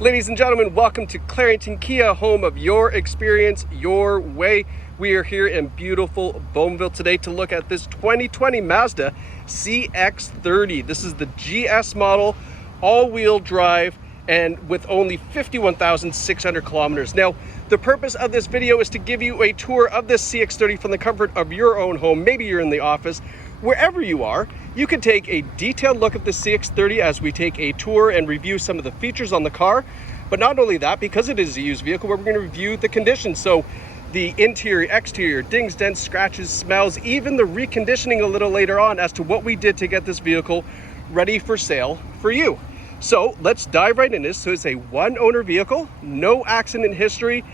Ladies and gentlemen, welcome to Clarington Kia, home of your experience, your way. We are here in beautiful Bowmanville today to look at this 2020 Mazda CX-30. This is the GS model, all-wheel drive, and with only 51,600 kilometers. Now, the purpose of this video is to give you a tour of this CX-30 from the comfort of your own home. Maybe you're in the office. Wherever you are, you can take a detailed look at the CX-30 as we take a tour and review some of the features on the car. But not only that, because it is a used vehicle, we're going to review the condition. So the interior, exterior, dings, dents, scratches, smells, even the reconditioning a little later on as to what we did to get this vehicle ready for sale for you. So let's dive right in this. So it's a one-owner vehicle, no accident history,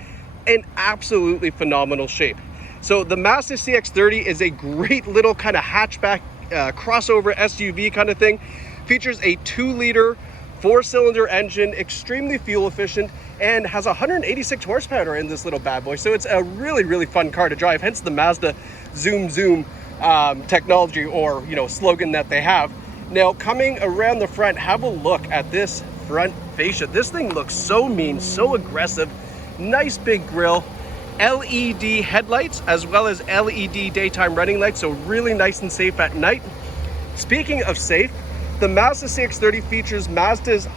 in absolutely phenomenal shape. So the Mazda CX-30 is a great little kind of hatchback crossover SUV kind of thing. Features a 2-liter 4-cylinder engine, extremely fuel efficient, and has 186 horsepower in this little bad boy. So it's a really fun car to drive, hence the Mazda Zoom technology or slogan that they have. Now coming around the front, have a look at this front fascia. This thing looks so mean, so aggressive. Nice big grille, LED headlights as well as LED daytime running lights, so really nice and safe at night. Speaking of safe, the Mazda CX-30 features Mazda's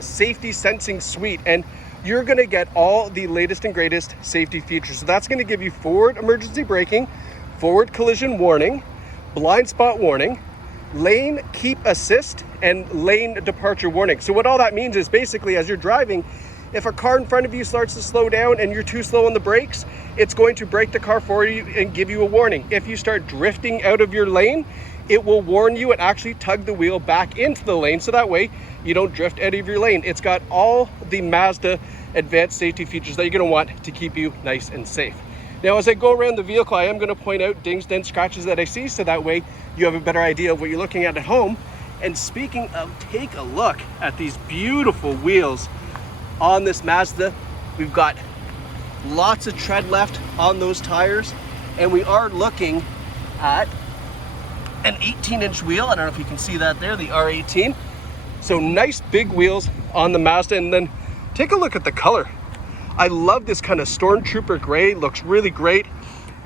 safety sensing suite, and you're going to get all the latest and greatest safety features. So that's going to give you forward emergency braking, forward collision warning, blind spot warning, lane keep assist, and lane departure warning. So what all that means is basically as you're driving, if a car in front of you starts to slow down and you're too slow on the brakes, it's going to brake the car for you and give you a warning. If you start drifting out of your lane, it will warn you and actually tug the wheel back into the lane, so that way you don't drift out of your lane. It's got all the Mazda advanced safety features that you're going to want to keep you nice and safe. Now, as I go around the vehicle, I am going to point out dings, dents, scratches that I see, so that way you have a better idea of what you're looking at home. And speaking of, take a look at these beautiful wheels on this Mazda. We've got lots of tread left on those tires, and we are looking at an 18-inch wheel. I don't know if you can see that there, the R18. So nice big wheels on the Mazda. And then take a look at the color. I love this kind of Stormtrooper gray, looks really great,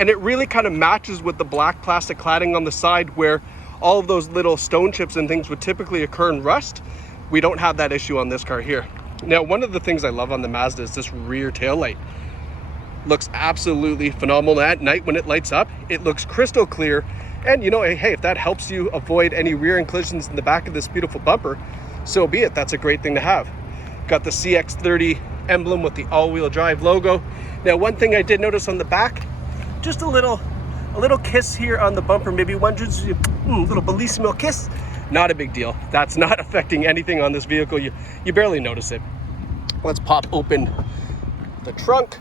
and it really kind of matches with the black plastic cladding on the side where all of those little stone chips and things would typically occur in rust. We don't have that issue on this car here. Now, one of the things I love on the Mazda is this rear tail light. Looks absolutely phenomenal at night. When it lights up, it looks crystal clear. And hey, if that helps you avoid any rear end collisions in the back of this beautiful bumper, so be it. That's a great thing to have. Got the CX-30 emblem with the all-wheel drive logo. Now, one thing I did notice on the back, just a little kiss here on the bumper, maybe one just little bellissimo kiss. Not a big deal. That's not affecting anything on this vehicle. You barely notice it. Let's pop open the trunk.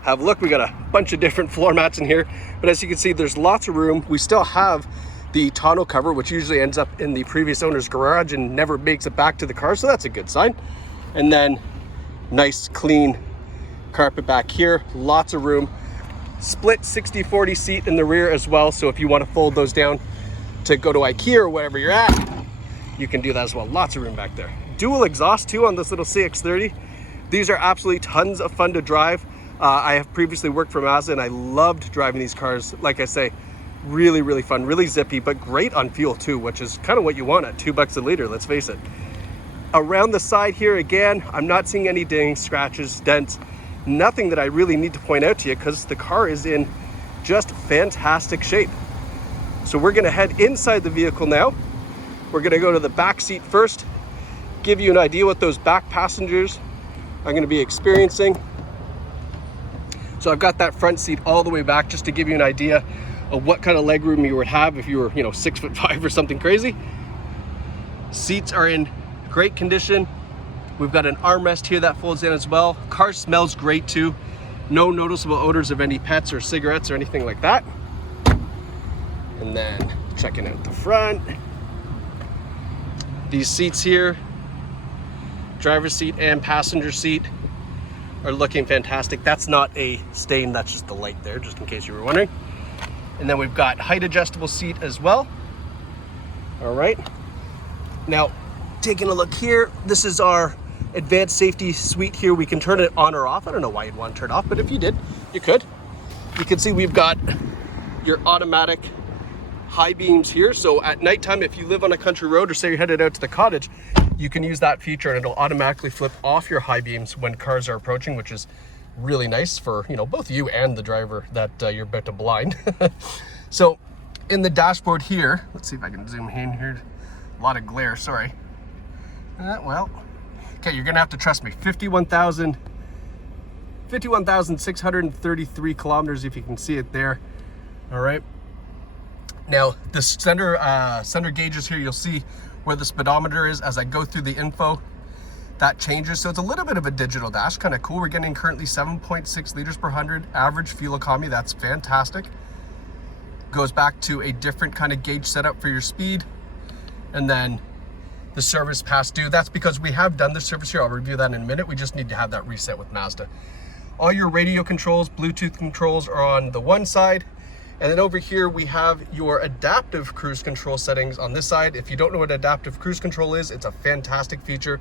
Have a look. We got a bunch of different floor mats in here, but as you can see, there's lots of room. We still have the tonneau cover, which usually ends up in the previous owner's garage and never makes it back to the car, so that's a good sign. And then nice clean carpet back here, lots of room. Split 60-40 seat in the rear as well, so if you want to fold those down to go to IKEA or wherever you're at, you can do that as well. Lots of room back there. Dual exhaust too on this little CX-30. These are absolutely tons of fun to drive. I have previously worked for Mazda and I loved driving these cars. Like I say, really fun, really zippy, but great on fuel too, which is kind of what you want at $2 a liter, let's face it. Around the side here, again, I'm not seeing any dings, scratches, dents, nothing that I really need to point out to you because the car is in just fantastic shape. So we're gonna head inside the vehicle now. We're gonna go to the back seat first, give you an idea what those back passengers are gonna be experiencing. So I've got that front seat all the way back just to give you an idea of what kind of leg room you would have if you were 6'5" or something crazy. Seats are in great condition. We've got an armrest here that folds in as well. Car smells great too. No noticeable odors of any pets or cigarettes or anything like that. And then checking out the front. These seats here, driver's seat and passenger seat, are looking fantastic. That's not a stain, that's just the light there, just in case you were wondering. And then we've got height adjustable seat as well. All right. Now, taking a look here, this is our advanced safety suite here. We can turn it on or off. I don't know why you'd want to turn it off, but if you did, you could. You can see we've got your automatic high beams here. So at nighttime, if you live on a country road or say you're headed out to the cottage, you can use that feature and it'll automatically flip off your high beams when cars are approaching, which is really nice for, you know, both you and the driver that you're about to blind. So in the dashboard here, let's see if I can zoom in here. A lot of glare, sorry. Well, okay, you're gonna have to trust me. 51,633 kilometers, if you can see it there. All right. Now the center gauges here, you'll see where the speedometer is as I go through the info. That changes, so it's a little bit of a digital dash, kind of cool. We're getting currently 7.6 liters per 100 average fuel economy. That's fantastic. Goes back to a different kind of gauge setup for your speed. And then the service past due, that's because we have done the service here. I'll review that in a minute. We just need to have that reset with Mazda. All your radio controls, Bluetooth controls are on the one side. And then over here, we have your adaptive cruise control settings on this side. If you don't know what adaptive cruise control is, it's a fantastic feature.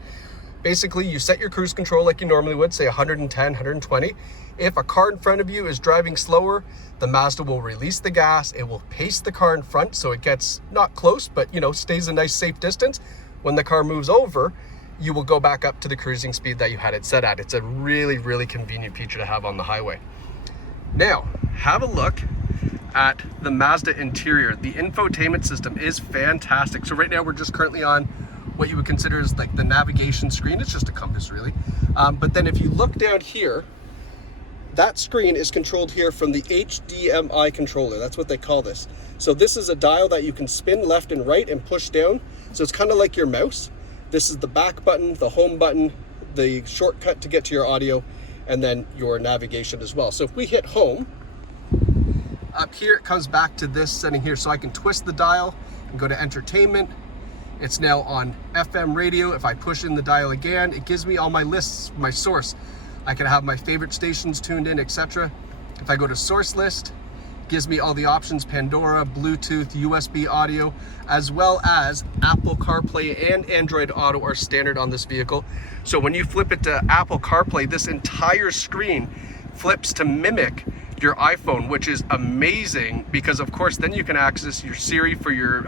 Basically, you set your cruise control like you normally would, say 110, 120. If a car in front of you is driving slower, the Mazda will release the gas. It will pace the car in front so it gets not close, but you know, stays a nice safe distance. When the car moves over, you will go back up to the cruising speed that you had it set at. It's a really, really convenient feature to have on the highway. Now, have a look at the Mazda interior. The infotainment system is fantastic. So right now we're just currently on what you would consider is like the navigation screen. It's just a compass really. But then if you look down here, that screen is controlled here from the HDMI controller. That's what they call this. So this is a dial that you can spin left and right and push down. So it's kind of like your mouse. This is the back button, the home button, the shortcut to get to your audio, and then your navigation as well. So if we hit home, up here it comes back to this setting here. So I can twist the dial and go to entertainment. It's now on FM radio. If I push in the dial again, it gives me all my lists, my source. I can have my favorite stations tuned in, etc. If I go to source list, it gives me all the options: Pandora, Bluetooth, USB audio, as well as Apple CarPlay and Android Auto are standard on this vehicle. So when you flip it to Apple CarPlay, this entire screen flips to mimic your iPhone, which is amazing because of course then you can access your Siri for your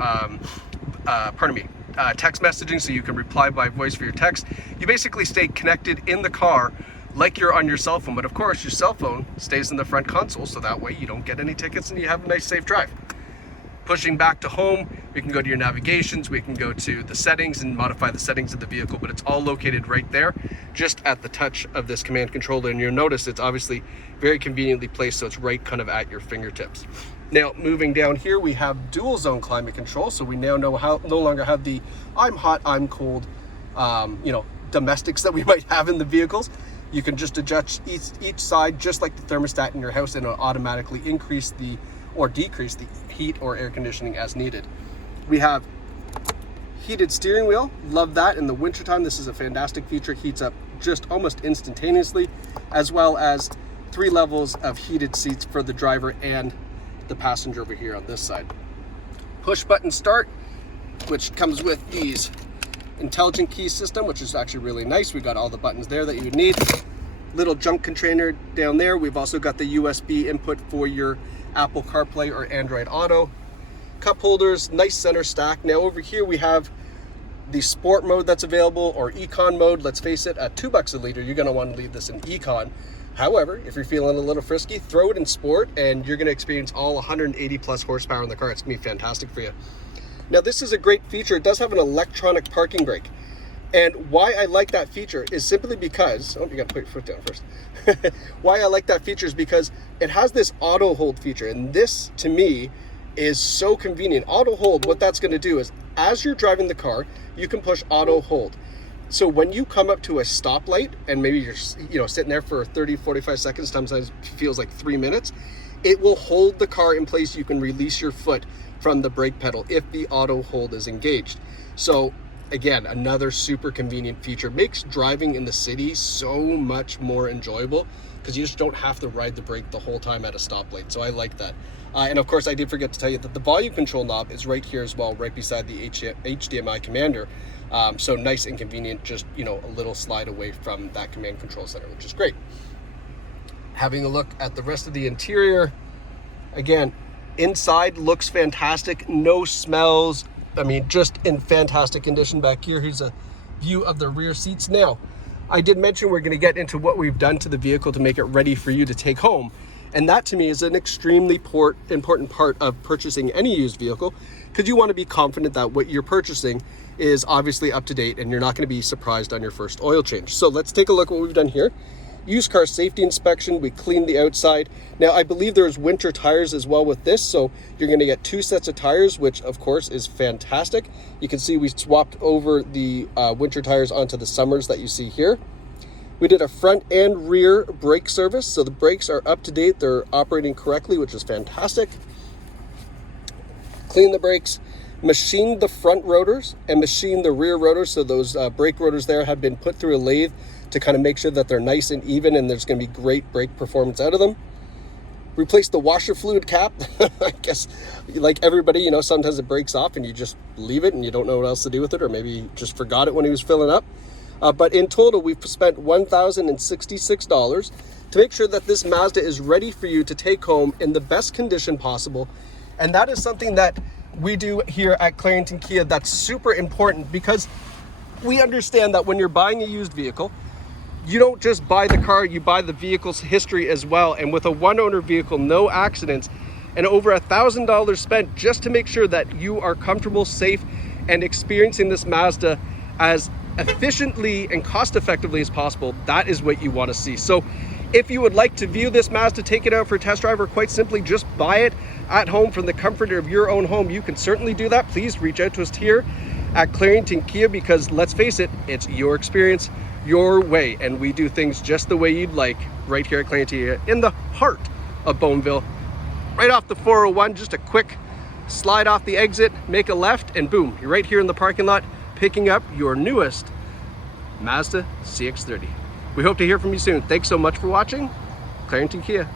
text messaging, so you can reply by voice for your text. You basically stay connected in the car like you're on your cell phone, but of course your cell phone stays in the front console, so that way you don't get any tickets and you have a nice safe drive. Pushing back to home, we can go to your navigations, we can go to the settings and modify the settings of the vehicle, but it's all located right there, just at the touch of this command controller. And you'll notice it's obviously very conveniently placed, so it's right kind of at your fingertips. Now, moving down here, we have dual zone climate control. So we now know no longer have the I'm hot, I'm cold, domestics that we might have in the vehicles. You can just adjust each side, just like the thermostat in your house, and it'll automatically increase or decrease the heat or air conditioning as needed. We have heated steering wheel. Love that. In the wintertime, this is a fantastic feature. It heats up just almost instantaneously, as well as 3 levels of heated seats for the driver and the passenger over here on this side. Push button start, which comes with these intelligent key system, which is actually really nice. We got all the buttons there that you would need. Little junk container down there. We've also got the USB input for your Apple CarPlay or Android Auto. Cup holders, nice center stack. Now over here we have the sport mode that's available, or econ mode. Let's face it, at $2 a liter, you're gonna want to leave this in econ. However, if you're feeling a little frisky, throw it in sport and you're gonna experience all 180 plus horsepower in the car. It's gonna be fantastic for you. Now this is a great feature. It does have an electronic parking brake. And why I like that feature is simply because, oh, you gotta put your foot down first. Why I like that feature is because it has this auto hold feature. And this, to me, is so convenient. Auto hold, what that's gonna do is, as you're driving the car, you can push auto hold. So when you come up to a stoplight, and maybe you're sitting there for 30, 45 seconds, sometimes it feels like 3 minutes, it will hold the car in place. You can release your foot from the brake pedal if the auto hold is engaged. So again, another super convenient feature. Makes driving in the city so much more enjoyable because you just don't have to ride the brake the whole time at a stoplight. So I like that. And of course, I did forget to tell you that the volume control knob is right here as well, right beside the HDMI commander. So nice and convenient, just, you know, a little slide away from that command control center, which is great. Having a look at the rest of the interior, again, inside looks fantastic, no smells. I mean, just in fantastic condition back here. Here's a view of the rear seats. Now, I did mention we're going to get into what we've done to the vehicle to make it ready for you to take home. And that to me is an extremely important part of purchasing any used vehicle, because you want to be confident that what you're purchasing is obviously up to date and you're not going to be surprised on your first oil change. So let's take a look at what we've done here. Used car safety inspection, we cleaned the outside. Now, I believe there's winter tires as well with this, so you're going to get 2 sets of tires, which of course is fantastic. You can see we swapped over the winter tires onto the summers that you see here. We did a front and rear brake service, so the brakes are up to date. They're operating correctly, which is fantastic. Cleaned the brakes, machined the front rotors, and machined the rear rotors. So those brake rotors there have been put through a lathe to kind of make sure that they're nice and even and there's going to be great brake performance out of them. Replaced the washer fluid cap. I guess like everybody, you know, sometimes it breaks off and you just leave it and you don't know what else to do with it, or maybe you just forgot it when he was filling up. But in total, we've spent $1,066 to make sure that this Mazda is ready for you to take home in the best condition possible. And that is something that we do here at Clarington Kia that's super important, because we understand that when you're buying a used vehicle, you don't just buy the car, you buy the vehicle's history as well. And with a one-owner vehicle, no accidents, and over $1,000 spent just to make sure that you are comfortable, safe, and experiencing this Mazda as efficiently and cost-effectively as possible, that is what you want to see. So if you would like to view this Mazda, take it out for a test drive, or quite simply just buy it at home from the comfort of your own home, you can certainly do that. Please reach out to us here at Clarington Kia, because let's face it, it's your experience, your way, and we do things just the way you'd like right here at Clarington Kia in the heart of Bowmanville, right off the 401. Just a quick slide off the exit, make a left, and boom, you're right here in the parking lot picking up your newest Mazda CX-30. We hope to hear from you soon. Thanks so much for watching. Clarington Kia.